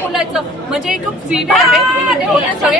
बोलायचं म्हणजे एक सीबी आहे तुम्ही होते सगळे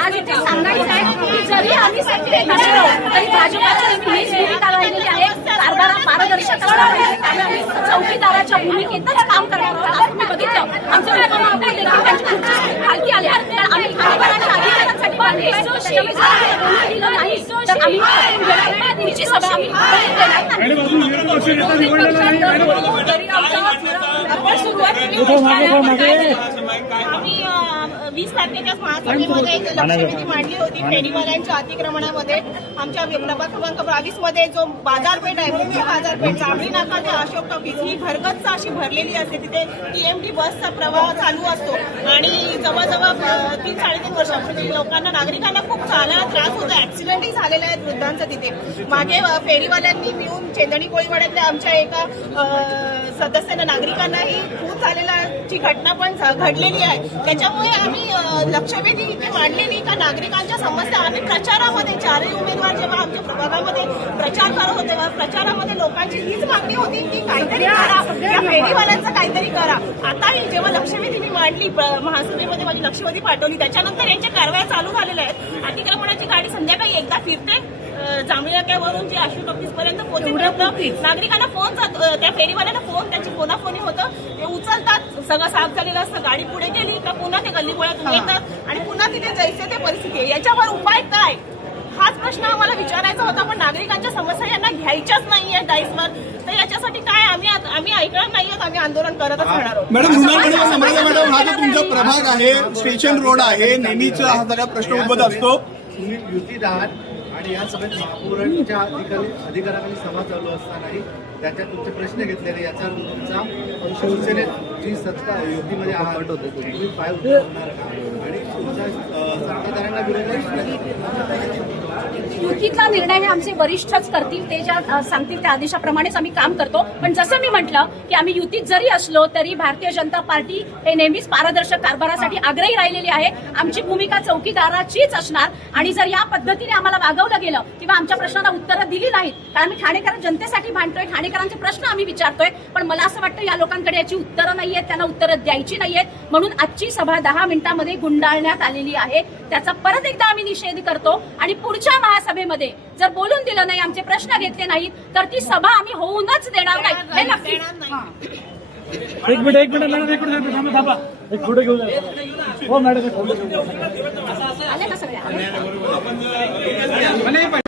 आणि ते सांगायचं आहे की जरी आम्ही सक्रिय नसलो तरी भाजपाची नेहमीच भूमिका राहिलेली आहे. कारभार पारदर्शक असणार आहे. त्यामुळे आम्ही चौकीदाराच्या भूमिकेतच काम करणार आहोत. आज तुम्ही बघितलं आमच्या लेखकांची खुर्ची खालती आल्या तर आम्ही कारभाराच्या अधिकारांसाठी बांधली दिलं नाही तर आम्ही पुढची सभा आम्ही आम्ही 20 तारखेच्या महासभेमध्ये लक्षवेधी मांडली होती फेरीवाल्यांच्या अतिक्रमणामध्ये. आमच्या प्रभाग क्रमांक 22 मध्ये जो बाजारपेठ आहे मुख्य बाजारपेठ जांभळी नाका ते अशोक टॉकीज ही भरगच्च अशी भरलेली असते. तिथे TMT बसचा प्रवाह चालू असतो आणि जवळजवळ 3-3.5 वर्षापूर्वी लोकांना नागरिकांना खूप चालायला त्रास होतो. ऍक्सिडेंटही झालेले आहेत वृद्धांचा तिथे. मागे फेरीवाल्यांनी मिळून चेंदणी कोळीवाड्यातल्या आमच्या एका सदस्यांना नागरिकांनाही खूप झालेल्याची घटना पण घडलेली आहे. त्याच्यामुळे आम्ही लक्षवेधी इथे मांडलेली का नागरिकांच्या समस्या आम्ही प्रचारामध्ये 4ही उमेदवार जेव्हा आमच्या प्रभागामध्ये प्रचार करत होते प्रचारामध्ये लोकांची हीच मागणी होती की काहीतरी करा या फेरीवाल्यांचं काहीतरी करा. आता जेव्हा लक्षवेधी मी मांडली महासभेमध्ये माझी लक्षवेधी पाठवली त्याच्यानंतर यांच्या कारवाया चालू झालेल्या आहेत. अतिक्रमणाची गाडी संध्याकाळी एकदा फिरते जांभळी नाक्यावरून जे आशू टॉकीज पर्यंत पोहोचेपर्यंत नागरिकांना फोन त्या फेरीवाल्यांना फोन त्यांची फोनाफोनी होतं. ते उचलतात सगळं साफ झालेलं असतं गाडी पुढे गेली का पुन्हा ते गल्लीबोळ्यातून येतात आणि पुन्हा तिथे जैसे ते परिस्थिती आहे. याच्यावर उपाय काय हाच प्रश्न आम्हाला विचारायचा होता. पण नागरिकांच्या समस्या यांना घ्यायच्याच नाहीये डाईसवर. तर याच्यासाठी काय आम्ही ऐकणार नाहीयेत. आम्ही आंदोलन करतच राहणार आहोत. मॅडम हा जो तुमचा प्रभाग आहे स्टेशन रोड आहे नेहमीच हा सगळा प्रश्न उद्भवत असतो. तुम्ही युतीत आहात आणि या सभेत महापौरांच्या अधिकाराखाली सभा चालू असतानाही त्याच्यात तुमचे प्रश्न घेतलेले याचा तुमचा शिवसेनेत जी सत्ता युतीमध्ये आहात तुम्ही पाय उचलणार आणि तुमच्या सत्ताधाऱ्यांना विरोध युतीतला निर्णय हे आमचे वरिष्ठच करतील. ते ज्या सांगतील त्या आदेशाप्रमाणेच आम्ही काम करतो. पण जसं मी म्हटलं की आम्ही युतीत जरी असलो तरी भारतीय जनता पार्टी हे नेहमीच पारदर्शक कारभारासाठी आग्रही राहिलेली आहे. आमची भूमिका चौकीदाराचीच असणार आणि जर या पद्धतीने आम्हाला वागवलं गेलं किंवा आमच्या प्रश्नांना उत्तरं दिली नाहीत कारण आम्ही ठाणेकर जनतेसाठी भांडतोय ठाणेकरांचे प्रश्न आम्ही विचारतोय. पण मला असं वाटतं या लोकांकडे याची उत्तरं नाहीयेत त्यांना उत्तरं द्यायची नाहीयेत. म्हणून आजची सभा 10 मिनिटांमध्ये गुंडाळण्यात आलेली आहे. त्याचा परत एकदा आम्ही निषेध करतो आणि पुढच्या महासभेमध्ये जर बोलून दिलं नाही आमचे प्रश्न घेतले नाहीत तर ती सभा आम्ही होऊनच देणार नाही हे नक्की. एक मिनिट मॅडम एक मिनिट थांबा एक फोटो घेऊन हो मॅडम आले ना सगळ्या